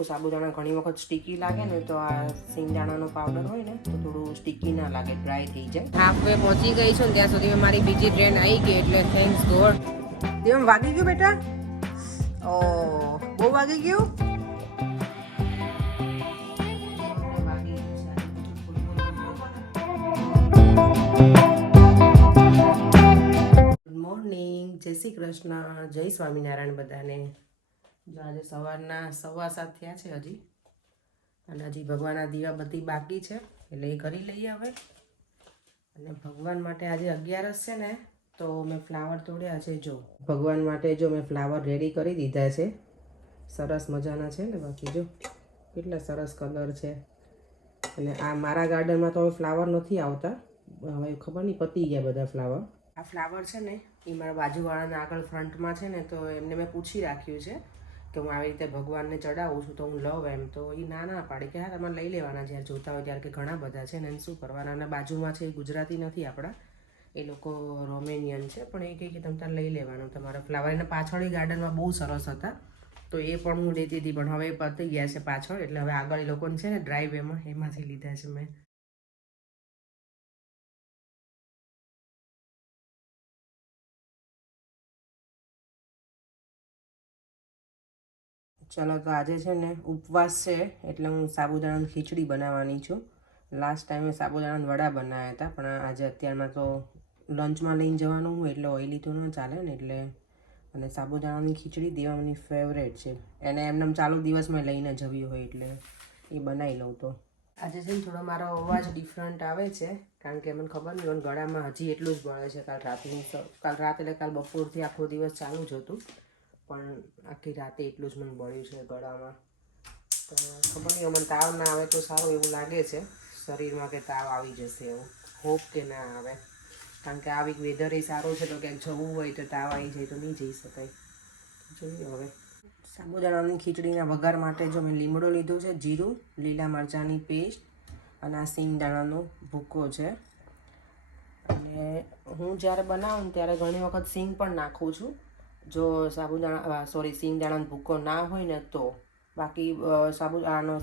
કેવું સાબુદાણા ઘણી વખત સ્ટીકી લાગે ને તો આ સિંગદાણાનો પાવડર હોય ને તો થોડું સ્ટીકી ના લાગે, ડ્રાય થઈ જાય. હાફ વે પહોંચી ગઈ છું ને ત્યાં સુધી મારી બીજી ટ્રેન આવી ગઈ એટલે થેન્ક્સ ગોડ. તેમ વાગી ગયું બેટા? ઓ બહુ વાગી ગયું? મોર્નિંગ, જય શ્રી કૃષ્ણ, જય સ્વામિનારાયણ બધાને. જો આજે સવારના 7:15 થયા છે હજી, અને હજી ભગવાનના દીવાબત્તી બાકી છે એટલે એ કરી લઈએ હવે. અને ભગવાન માટે આજે 11 છે ને તો મેં ફ્લાવર તોડ્યા છે. જો ભગવાન માટે જો મેં ફ્લાવર રેડી કરી દીધા છે, સરસ મજાના છે ને. બાકી જો કેટલા સરસ કલર છે. અને આ મારા ગાર્ડનમાં તો હવે ફ્લાવર નથી આવતા, હવે ખબર નહીં પતી ગયા બધા ફ્લાવર. આ ફ્લાવર છે ને એ મારા બાજુવાળાના આગળ ફ્રન્ટમાં છે ને, તો એમને મેં પૂછી રાખ્યું છે કે હું આવી રીતે ભગવાનને ચડાવું છું તો હું લઉં એમ. તો એ ના પાડી કે હા તમારે લઈ લેવાના જ્યારે જોતા હોય ત્યારે, કે ઘણા બધા છે ને એને શું કરવાના. અને બાજુમાં છે એ ગુજરાતી નથી આપણા, એ લોકો રોમેનિયન છે, પણ એ કહે કે તમે તારે લઈ લેવાનું તમારા ફ્લાવર. એના પાછળ ગાર્ડનમાં બહુ સરસ હતા તો એ પણ હું લેતી હતી, પણ હવે પતી ગયા છે પાછળ, એટલે હવે આગળ એ લોકોને છે ને ડ્રાઈવ એમાંથી લીધા છે મેં. ચલો તો આજે છે ને ઉપવાસ છે એટલે હું સાબુદાણાની ખીચડી બનાવવાની છું. લાસ્ટ ટાઈમે સાબુદાણાના વડા બનાવ્યા હતા, પણ આજે અત્યારમાં તો લંચમાં લઈને જવાનું હોય એટલે ઓઇલી તો ન ચાલે ને, એટલે. અને સાબુદાણાની ખીચડી દેવાની ફેવરેટ છે એને, એમને ચાલુ દિવસમાં લઈને જવી હોય એટલે એ બનાવી લઉં. તો આજે છે ને થોડો મારો અવાજ ડિફરન્ટ આવે છે, કારણ કે મને ખબર નહીં હોય ગળામાં હજી એટલું જ બળે છે. કાલ રાત એટલે કાલ બપોરથી આખો દિવસ ચાલુ જ હતું, પણ આખી રાતે એટલું જ મને બળ્યું છે ગળામાં. તો ખબર નહીં, મને તાવ ના આવે તો સારું એવું લાગે છે શરીરમાં, કે તાવ આવી જશે એવું. હોપ કે ના આવે, કારણ કે આવી વેધર એ સારું છે તો ક્યાંક જવું હોય તો તાવ આવી જાય તો નહીં જઈ શકાય. જોઈએ હવે. સાબુદાણાની ખીચડીના વઘાર માટે જો મેં લીમડો લીધો છે, જીરું, લીલા મરચાંની પેસ્ટ, અને આ સિંગદાણાનો ભૂકો છે. અને હું જ્યારે બનાવું ને ત્યારે ઘણી વખત સિંગ પણ નાખું છું, જો સિંગદાણાનો ભૂકો ના હોય ને તો. બાકી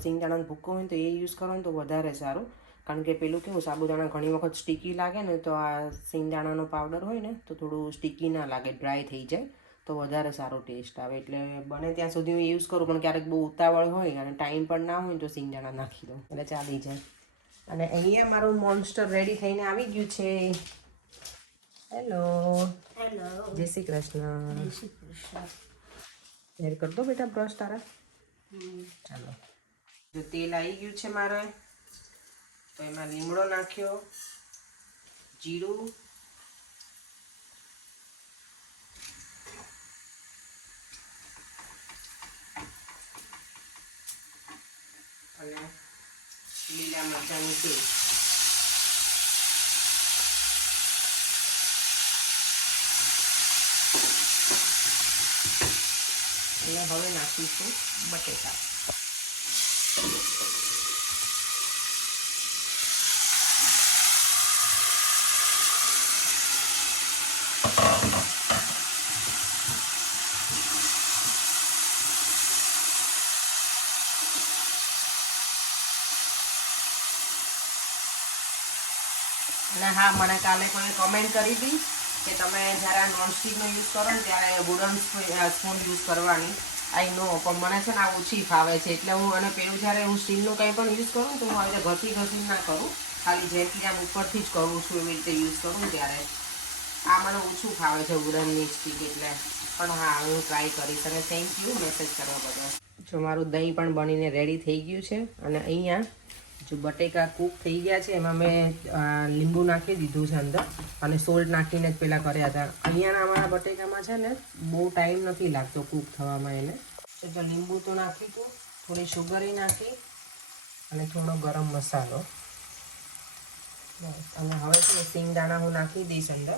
સિંગદાણાનો ભૂકો હોય ને તો એ યુઝ કરો ને તો વધારે સારું, કારણ કે પેલું કેવું સાબુદાણા ઘણી વખત સ્ટીકી લાગે ને તો આ સિંગદાણાનો પાવડર હોય ને તો થોડું સ્ટીકી ના લાગે, ડ્રાય થઈ જાય તો વધારે સારો ટેસ્ટ આવે. એટલે બને ત્યાં સુધી હું યુઝ કરું, પણ ક્યારેક બહુ ઉતાવળ હોય અને ટાઈમ પણ ના હોય તો સિંગદાણા નાખી દઉં એટલે ચાલી જાય. અને અહીંયા મારું મોન્સ્ટર રેડી થઈને આવી ગયું છે. હેલો, જય શ્રી કૃષ્ણ. હેર કર દો બેટા બ્રશ તારા. ચાલો, જો તેલ આવી ગયું છે મારે, તો એમાં લીમડો નાખ્યો, જીરું, અને લીલા મરચાંની પેસ્ટ. અને હવે નાખીશું બટેકા. અને હા, મને કાલે કોઈ કમેન્ટ કરી હતી કે તમે જ્યારે આ નોનસ્ટિકનો યુઝ કરો ને ત્યારે વુડન સ્પૂન યુઝ કરવાની. આઈ નો, પણ મને છે ને આ ઓછી ફાવે છે, એટલે હું અને પેલું જ્યારે હું સ્ટીલનું કંઈ પણ યુઝ કરું ને તો હું આવી રીતે ઘસી ના કરું, ખાલી જેટલી આમ ઉપરથી જ કરું છું એવી રીતે યુઝ કરું ત્યારે. આ મને ઓછું ફાવે છે વુડનની સ્ટીક એટલે. પણ હા, હું ટ્રાય કરીશ. અને થેન્ક યુ મેસેજ કરવા બદલ. જો મારું દહીં પણ બનીને રેડી થઈ ગયું છે. અને અહીંયા જો બટેકા કૂક થઈ ગયા છે, એમાં મેં લીંબુ નાખી દીધું છે અંદર, અને સોલ્ટ નાખીને જ પહેલાં કર્યા હતા. અહીંયાના અમારા બટેકામાં છે ને બહુ ટાઈમ નથી લાગતો કૂક થવામાં એને. તો લીંબુ તો નાખી દઉં, થોડી શુગરી નાખી, અને થોડો ગરમ મસાલો. અને હવે છે સિંગદાણા હું નાખી દઈશ અંદર,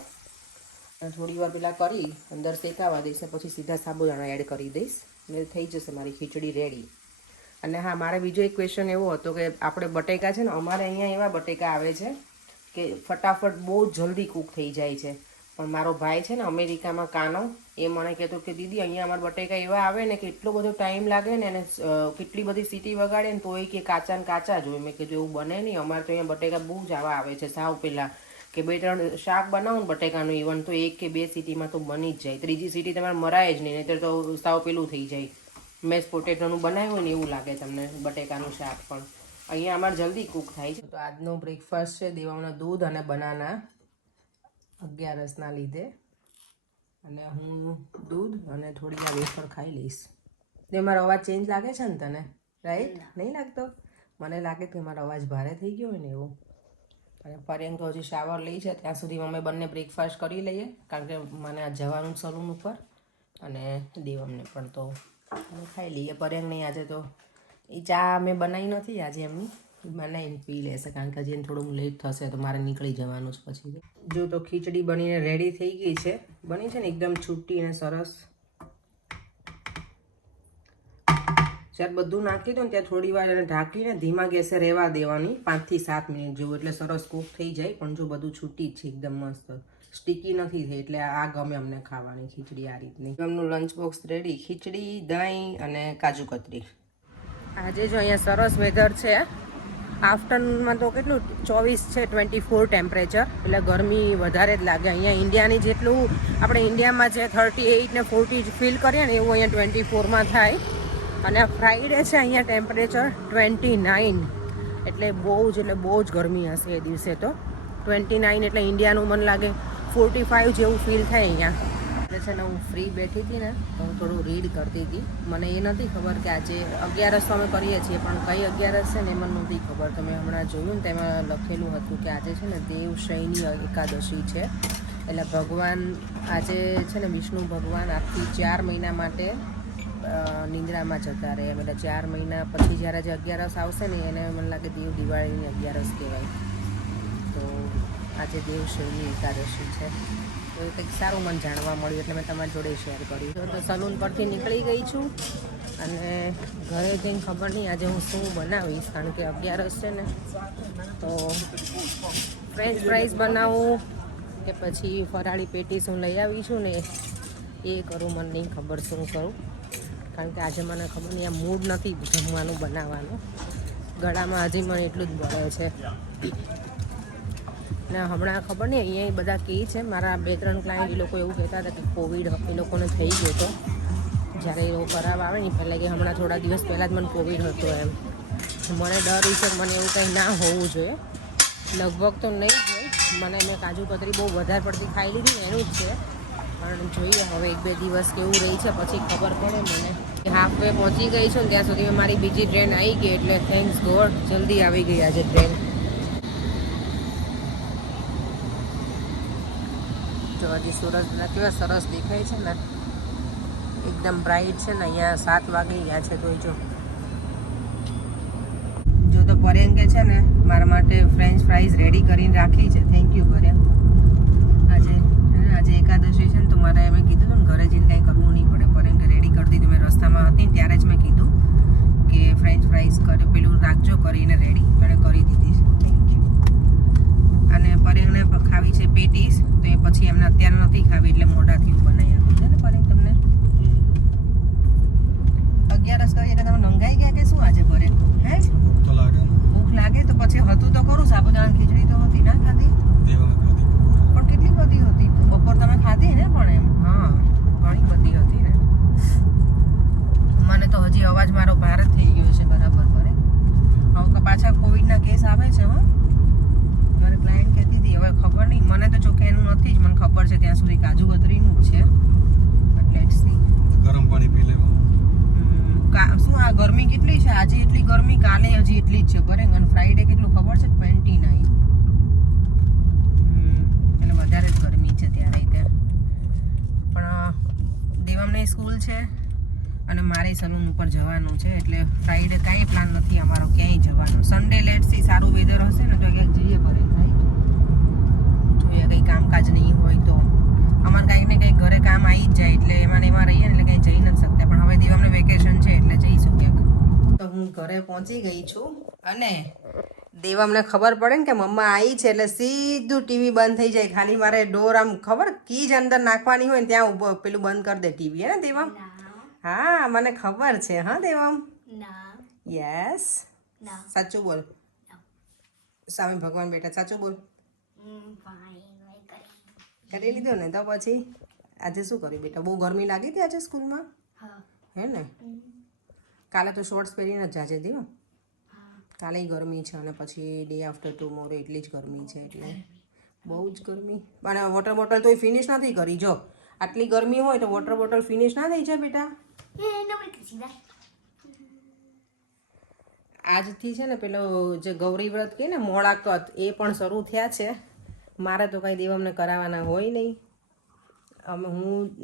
અને થોડી વાર પહેલાં કરી અંદર શેકાવા દઈશ, પછી સીધા સાબુદાણા એડ કરી દઈશ ને થઈ જશે મારી ખીચડી રેડી. અને હા, મારે બીજો એક ક્વેશ્ચન એવો હતો કે આપણે બટેકા છે ને, અમારે અહીંયા એવા બટેકા આવે છે કે ફટાફટ બહુ જલ્દી કૂક થઈ જાય છે, પણ મારો ભાઈ છે ને અમેરિકામાં કાનો, એ મને કહેતો કે દીદી અહીંયા અમારા બટેકા એવા આવે ને કે એટલો બધો ટાઈમ લાગે ને અને કેટલી બધી સીટી વગાડે ને તોય કે કાચા ને કાચા જ હોય. મેં કીધું એવું બને નહીં, અમારે તો અહીંયા બટેકા બહુ જ આવા આવે છે સાવ પહેલાં કે 2-3 શાક બનાવું ને બટેકાનું ઇવન તો 1 કે 2 સીટીમાં તો બની જ જાય. ત્રીજી સીટી તમારે મરાય જ નહીં, નહીંતર તો સાવ પેલું થઈ જાય. મેશ પોટેટોનું બનાવ્યું હોય ને એવું લાગે તમને બટેકાનું શાક. પણ અહીંયા અમારે જલ્દી કૂક થાય છે. તો આજનો બ્રેકફાસ્ટ છે દેવાના દૂધ અને બનાના 11ના લીધે, અને હું દૂધ અને થોડી આ વેફર ખાઈ લઈશ. ને મારો અવાજ ચેન્જ લાગે છે ને તને? રાઈટ? નહીં લાગતો? મને લાગે કે મારો અવાજ ભારે થઈ ગયો હોય ને એવું. અને પર્યંક તો હજી શાવર લઈ છે, ત્યાં સુધી અમે બંને બ્રેકફાસ્ટ કરી લઈએ, કારણ કે મને આ જવાનું સલૂન ઉપર, અને દેવમને પણ તો ખાઈ લઈએ. પર્યંક નહીં આજે તો એ ચા મેં બનાવી નથી આજે, એમની બનાવીને પી લેશે, કારણ કે હજી એને થોડું લેટ થશે તો મારે નીકળી જવાનું જ પછી. જો તો ખીચડી બનીને રેડી થઈ ગઈ છે. બની છે ને એકદમ છૂટી અને સરસ. જ્યારે બધું નાખી દો ને ત્યાં થોડી વાર એને ઢાંકીને ધીમા ગેસે રહેવા દેવાની 5 થી 7 મિનિટ જેવું, એટલે સરસ કૂક થઈ જાય. પણ જો બધું છૂટી જ છે એકદમ મસ્ત, સ્ટીકી નથી થઈ, એટલે આ ગમે અમને ખાવાની ખીચડી આ રીતની. એમનું લંચ બોક્સ રેડી, ખીચડી, દહીં અને કાજુ કતરી. આજે જો અહીંયા સરસ વેધર છે. આફ્ટરનૂનમાં તો કેટલું 24 છે, 24 ટેમ્પરેચર, એટલે ગરમી વધારે જ લાગે. અહીંયા ઇન્ડિયાની જેટલું આપણે ઇન્ડિયામાં જે 38 ને 40 ફીલ કરીએ ને એવું અહીંયા 24માં થાય. અને ફ્રાઈડે છે અહીંયા ટેમ્પરેચર 29, એટલે બહુ જ ગરમી હશે એ દિવસે તો. 29 એટલે ઇન્ડિયાનું મને લાગે 45 જેવું ફીલ થાય અહીંયા. એટલે છે ને હું ફ્રી બેઠી હતી ને તો હું થોડું રીડ કરતી હતી. મને એ નથી ખબર કે આજે 11 તો અમે કરીએ છીએ, પણ કઈ 11 છે ને એ મને નહોતી ખબર. તો મેં હમણાં જોયું ને તેમાં લખેલું હતું કે આજે છે ને દેવશયની એકાદશી છે. એટલે ભગવાન આજે છે ને વિષ્ણુ ભગવાન આજથી 4 મહિના માટે નિંદ્રામાં જતા રહે. એટલે 4 મહિના પછી જ્યારે જે 11 આવશે ને એને મને લાગે દેવ દિવાળીની 11 કહેવાય. તો આજે દેવશયની એકાદશી છે. તો એ કંઈક સારું મને જાણવા મળ્યું એટલે મેં તમારી જોડે શેર કર્યું. તો સલૂન પરથી નીકળી ગઈ છું, અને ઘરે જઈને ખબર નહીં આજે હું શું બનાવીશ, કારણ કે 11 છે ને. તો ફ્રેન્ચ ફ્રાઈઝ બનાવું કે પછી ફરાળી પેટીસ હું લઈ આવી છું ને એ કરું, મને નહીં ખબર શું કરું, કારણ કે આજે મને ખબર નહીં, આ મૂડ નથી જમવાનું બનાવવાનું. ગળામાં હજી મને એટલું જ બળે છે. ને હમણાં ખબર નહીં અહીંયા બધા કહે છે, મારા 2-3 ક્લાયન્ટ એ લોકો એવું કહેતા હતા કે કોવિડ એ લોકોને થઈ ગયો હતો જ્યારે એ લોકો કરાવવા આવે ને પહેલાં, કે હમણાં થોડા દિવસ પહેલાં જ મને કોવિડ હતો એમ. મને ડર છે મને એવું કંઈ ના હોવું જોઈએ. લગભગ તો નહીં જ હોય. મને મેં કાજુ કતરી બહુ વધારે પડતી ખાઈ લીધી ને એનું જ છે. પણ જોઈએ હવે 1-2 દિવસ કેવું રહી છે પછી ખબર પડે મને. હાફ વે પહોંચી ગઈ છું ને ત્યાં સુધી મારી બીજી ટ્રેન આવી ગઈ, એટલે થેન્ક્સ ગોડ જલ્દી આવી ગઈ આજે ટ્રેન. તો હજી સુરત કેવા સરસ દેખાય છે ને, એકદમ બ્રાઇટ છે ને. અહીંયા 7 વાગી ગયા છે તો જો તો પર્યંકે છે ને મારા માટે ફ્રેન્ચ ફ્રાઈઝ રેડી કરીને રાખી છે. Thank you Paryank. આજે એકાદશી છે ને તો મારે મેં કીધું ને ઘરે જઈને કંઈ કરવું નહીં પડે. પર્યંકે રેડી કરી દીધું. મેં રસ્તામાં હતી ને ત્યારે જ મેં કીધું કે ફ્રેન્ચ ફ્રાઈઝ પેલું રાખજો કરીને રેડી, એણે કરી દીધી છે. Thank you. અને પર્યંકને ખાવી છે પેટીસ, તો એ પછી એમને અત્યારે નથી ખાવી એટલે મોઢાથી બનાવી આપી છે ને પર્યંક તમને. 11 કરીએ એટલે તમે નંગાઈ ગયા કે શું આજે પર્યંક? હે ભૂખ લાગે તો પછી હતું તો ખરું, સાબુદાણા ખીચડી તો હતી ના ખાધી, પણ કેટલી બધી હતી. બપોર તમે ખાધી ને પણ એમ? હા ઘણી બધી હતી ને. મને તો હજી અવાજ મારો ભાર જ થઈ ગયો છે બરાબર કરે. હવે પાછા કોવિડના કેસ આવે છે. હો મારી ક્લાયન્ટ કહેતી હતી, હવે ખબર નહીં, મને તો જોકે એનું નથી જ, મને ખબર છે ત્યાં સુધી કાજુ કતરીનું જ છે. Let's see. ગરમ પાણી પી લેવું. શું આ ગરમી કેટલી છે આજે? એટલી ગરમી, કાલે હજી એટલી જ છે બરેંગ. અને ફ્રાઈડે કેટલું ખબર છે? 29. એટલે વધારે જ ગરમી છે ત્યારે ત્યાં. પણ દેવમને સ્કૂલ છે અને મારે સલૂન ઉપર જવાનું છે, એટલે ફ્રાઈડે કાંઈ પ્લાન નથી અમારો ક્યાંય જવાનો. સન્ડે લેટ્સથી સારું વેધર હશે ને તો ક્યાંક જઈએ પડે. જોઈએ કંઈ કામકાજ નહીં હોય તો. અમારે કાંઈક ને કંઈક ઘરે કામ આવી જ જાય, એટલે એમાં ને એમાં રહીએ ને એટલે કંઈ જઈ નથી શકતા. પણ હવે દેવમને વેકેશન છે એટલે જઈશું ક્યાંક. તો હું ઘરે પહોંચી ગઈ છું, અને દેવામને ખબર પડે ને કે મમ્મા આવી છે એટલે સીધું ટીવી બંધ થઈ જાય. ખાલી મારે ડોર આમ ખબર કી જ અંદર નાખવાની હોય ને ત્યાં ઊભો પેલું બંધ કરી દે ટીવી, હે ને દેવામ? હા મને ખબર છે. હા દેવામ? યસ. સાચું બોલ. સામે ભગવાન બેઠા, સાચું બોલ. કરી લીધો ને તો પછી આજે શું કર્યું બેટા? બહુ ગરમી લાગી હતી આજે સ્કૂલમાં? હે ને? કાલે તો શોર્ટ્સ પહેરીને જ જાજે દેવા. કાલે ગરમી છે અને પછી ડે આફ્ટર ટુમોરો એટલી જ ગરમી છે, એટલે બહુ જ ગરમી. પણ વોટર બોટલ તો ફિનિશ નથી કરી. જો આટલી ગરમી હોય તો વોટર બોટલ ફિનિશ ના થઈ જાય બેટા. આજથી છે ને પેલો જે ગૌરી વ્રત કહે ને મોળાકત, એ પણ શરૂ થયા છે. મારે તો કાંઈ દેવમને કરાવવાના હોય નહીં.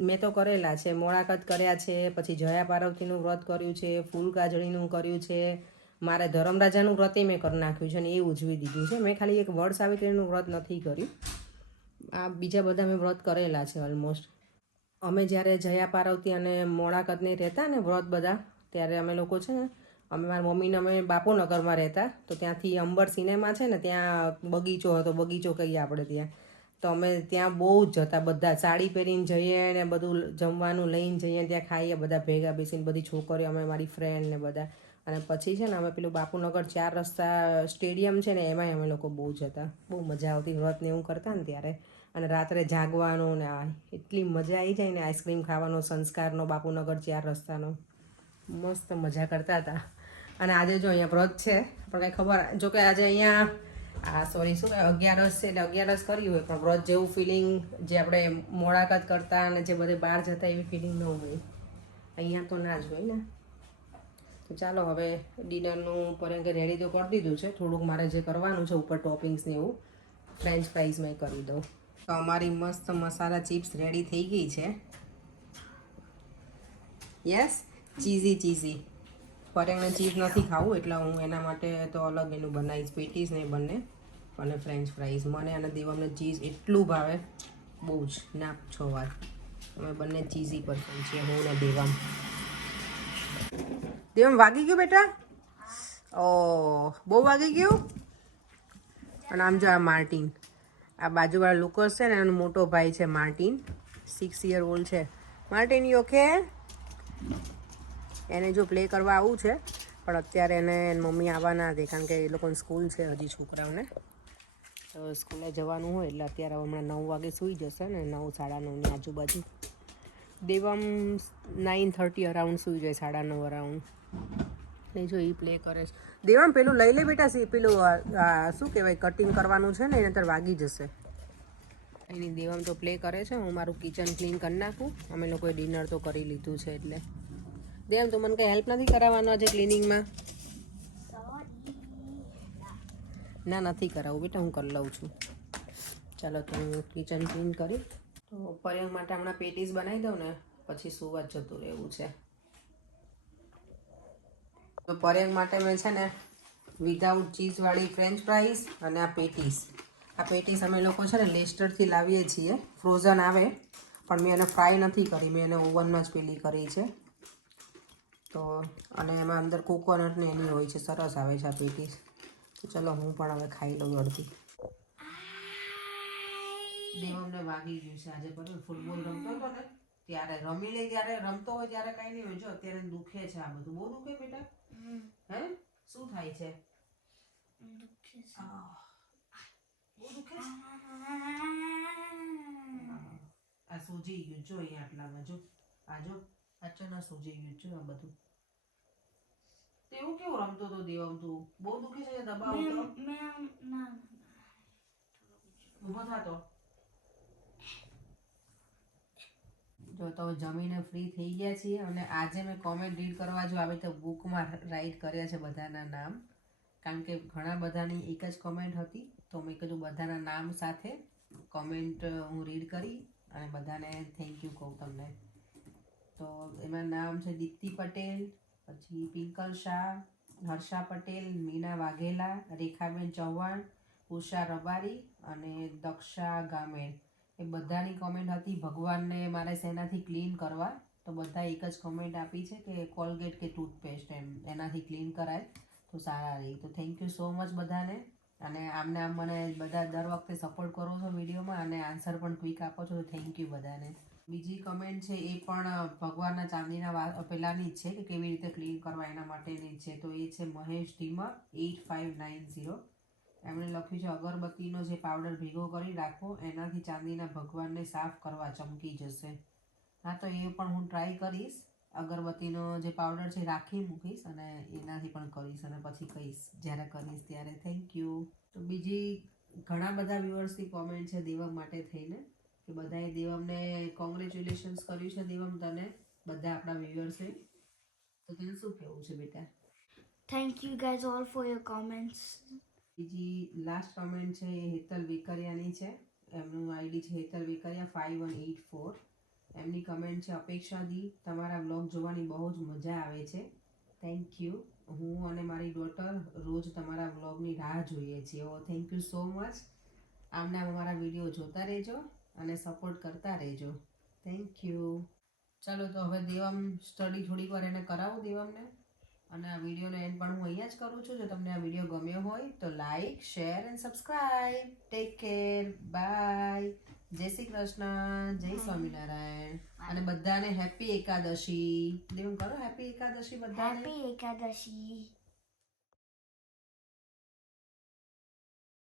મેં તો કરેલા છે, મોળાકત કર્યા છે, પછી જયા પાર્વતીનું વ્રત કર્યું છે, ફૂલ કાજળીનું કર્યું છે, મારે ધર્મરાજાનું વ્રતે મેં કરી નાખ્યું છે અને એ ઉજવી દીધું છે. મેં ખાલી એક વડ સાવિત્રીનું વ્રત નથી કર્યું. આ બીજા બધા મેં વ્રત કરેલા છે ઓલમોસ્ટ. અમે જ્યારે જયા પાર્વતી અને મોળાકતને રહેતા ને વ્રત બધા, ત્યારે અમે લોકો છે ને, મારા મમ્મીને અમે બાપુનગરમાં રહેતા, તો ત્યાંથી અંબર સિનેમા છે ને ત્યાં બગીચો હતો, બગીચો કહીએ આપણે ત્યાં. તો અમે ત્યાં બહુ જ જતા બધા, સાડી પહેરીને જઈએ ને બધું જમવાનું લઈને જઈએ, ત્યાં ખાઈએ બધા ભેગા બેસીને, બધી છોકરીઓ, અમે મારી ફ્રેન્ડ ને બધા. અને પછી છે ને અમે પેલું બાપુનગર 4 રસ્તા સ્ટેડિયમ છે ને એમાંય અમે લોકો બહુ જતા. બહુ મજા આવતી વ્રત ને એવું કરતા ને ત્યારે. અને રાત્રે જાગવાનું ને એટલી મજા આવી જાય ને, આઈસ્ક્રીમ ખાવાનો સંસ્કારનો બાપુનગર 4 રસ્તાનો, મસ્ત મજા કરતા હતા. અને આજે જો અહીંયા વ્રત છે પણ કંઈ ખબર, જો કે આજે અહીંયા સોરી શું કહેવાય 11 છે એટલે 11 કરી હોય, પણ વ્રત જેવું ફિલિંગ જે આપણે મોળાકત કરતા અને જે બધે બહાર જતા એવી ફિલિંગ ન હોય. અહીંયા તો ના જ હોય ને. તો ચાલો હવે ડિનરનું પરેંગે રેડી તો કરી દીધું છે. થોડુંક મારે જે કરવાનું છે ઉપર ટોપિંગ્સ ને એવું, ફ્રેન્ચ ફ્રાઈઝ મેં કરી દઉં. તો અમારી મસ્ત મસાલા ચિપ્સ રેડી થઈ ગઈ છે. Yes, cheesy. પરેંગને ચીઝ નથી ખાવું એટલે હું એના માટે તો અલગ એનું બનાવીશ, પેટીસ ને બંને, અને ફ્રેન્ચ ફ્રાઈઝ. મને અને દેવામને ચીઝ એટલું ભાવે, બહુ જ, ના પૂછો વાત. અમે બંને ચીઝી પર્સન છીએ, હું ને દેવામ. દેવામ વાગી ગયું બેટા? બહુ વાગી ગયું. અને આમ જો આ માર્ટિન, આ બાજુવાળા લુકસ છે ને એનો મોટો ભાઈ છે માર્ટિન, 6 યર ઓલ્ડ છે. Martin you okay? એને જો પ્લે કરવા આવવું છે, પણ અત્યારે એને મમ્મી આવવા ના દે, કારણ કે એ લોકોની સ્કૂલ છે હજી છોકરાઓને, તો સ્કૂલે જવાનું હોય એટલે અત્યારે હમણાં 9 વાગે સૂઈ જશે ને, 9 સાડા 9ની આજુબાજુ. દેવમ 9:30 અરાઉન્ડ સૂઈ જાય, 9:30 અરાઉન્ડ. નહીં જો એ પ્લે કરે છે. દેવામ પેલું લઈ લે બેટા, પેલું શું કહેવાય કટિંગ કરવાનું છે ને, એના અંદર વાગી જશે. એની દેવામ તો પ્લે કરે છે. હું મારું કિચન ક્લીન કરી નાખું. અમે લોકોએ ડિનર તો કરી લીધું છે એટલે. દેવામ તું મને કંઈ હેલ્પ નથી કરાવવાનો આજે ક્લિનિંગમાં? ના નથી કરાવું બેટા, હું કરી લઉં છું. ચાલો તો હું કિચન ક્લીન કરી. તો પર્યંગ માટે હમણાં પેટીસ બનાવી દઉં ને પછી સુવા જતું રહેવું છે. તો પર્યંગ માટે મેં છે ને વિધાઉટ ચીઝવાળી ફ્રેન્ચ ફ્રાઈઝ અને આ પેટીસ. આ પેટીસ અમે લોકો છે ને લેસ્ટરથી લાવીએ છીએ, ફ્રોઝન આવે, પણ મેં એને ફ્રાય નથી કરી, મેં એને ઓવનમાં જ પેલી કરી છે. તો અને એમાં અંદર કોકોનટ ને એની હોય છે, સરસ આવે છે આ પેટીસ. તો ચલો હું પણ હવે ખાઈ લઉં અડધી. દેવમને વાગી ગયું છે આજે, પણ ફૂટબોલ રમતો હતો ને ત્યારે રમી લે, ત્યારે રમતો હોય ત્યારે કાંઈ નહીં હોય. જો અત્યારે દુખે છે આ બધું. બહુ દુખે બેટા? હે શું થાય છે? બહુ દુખે છે. આ સૂજી ગયું જો, અહીંયા આટલામાં જો, આ જો અચાનક સૂજી ગયું જો આ બધું. તેવું કેવું રમતો હતો દેવમ તું? બહુ દુખે છે દબાવ તો? ઊભો થતો. જો તો જમીને ફ્રી થઈ ગયા છીએ અને આજે મેં કોમેન્ટ રીડ કરવા જો આવે તો બુકમાં રાઇટ કર્યા છે બધાના નામ, કારણ કે ઘણા બધાની એક જ કોમેન્ટ હતી, તો મેં કીધું બધાના નામ સાથે કોમેન્ટ હું રીડ કરી અને બધાને થેન્ક યુ કહું તમને. તો એમાં નામ છે દીપ્તિ પટેલ, પછી પિંકલ શાહ, હર્ષા પટેલ, મીના વાઘેલા, રેખાબેન ચૌહાણ, ઉષા રબારી અને દક્ષા ગામેર. એ બધાની કોમેન્ટ હતી ભગવાનને મારે શેનાથી ક્લીન કરવા, તો બધા એક જ કોમેન્ટ આપી છે કે કોલગેટ કે ટૂથપેસ્ટ, એનાથી ક્લીન કરાય. તો તો સારા રહી. તો થેન્ક યુ સો મચ બધાને. અને આમને આમ મને બધા દર વખતે સપોર્ટ કરો છો વિડીયોમાં અને આન્સર પણ ક્વિક આપો છો, તો થેન્ક યુ બધાને. બીજી કમેન્ટ છે એ પણ ભગવાનના ચાંદીના પેલાની જ છે કે કેવી રીતે ક્લીન કરવા એના માટેની જ છે. તો એ છે મહેશ ઢીમર 8590. એમણે લખ્યું છે અગરબત્તીનો જે પાવડર ભેગો કરી રાખો, એનાથી ચાંદીના ભગવાનને સાફ કરવા ચમકી જશે. હા, તો એ પણ હું ટ્રાય કરીશ. અગરબત્તીનો જે પાવડર છે રાખી મૂકીશ અને એનાથી પણ કરીશ અને પછી કહીશ જ્યારે કરીશ ત્યારે. Thank you. તો બીજી ઘણા બધા વ્યુઅર્સની કોમેન્ટ છે દેવમ માટે થઈને કે બધાએ દેવમને કોંગ્રેચ્યુલેશન્સ કર્યું છે દેવમ તને, બધા આપણા વ્યુઅર્સે. તો તને શું કહેવું છે બેટા? Thank you guys all for your comments. બીજી લાસ્ટ કમેન્ટ છે એ હેતલ વેકરિયાની છે. એમનું આઈડી છે હેતલ વેકરિયા 5184. એમની કમેન્ટ છે અપેક્ષા દી, તમારા બ્લોગ જોવાની બહુ જ મજા આવે છે. Thank you. હું અને મારી ડોટર રોજ તમારા બ્લોગની રાહ જોઈએ છીએ. ઓ થેન્ક યુ સો મચ. આમને આમ અમારા વિડીયો જોતા રહેજો અને સપોર્ટ કરતા રહેજો. Thank you. ચાલો તો હવે દેવમ સ્ટડી થોડીક વાર એને કરાવું દેવમને. અને આ વિડીયોનો એન્ડ પણ હું અહીંયા જ કરું છું. જો તમને આ વિડીયો ગમ્યો હોય તો like, share and subscribe. Take care, bye. જય શ્રી કૃષ્ણ, જય સ્વામિનારાયણ. અને બધાને હેપી એકાદશી. દેવમ કરો હેપી એકાદશી બધાને. Happy Ekadashi.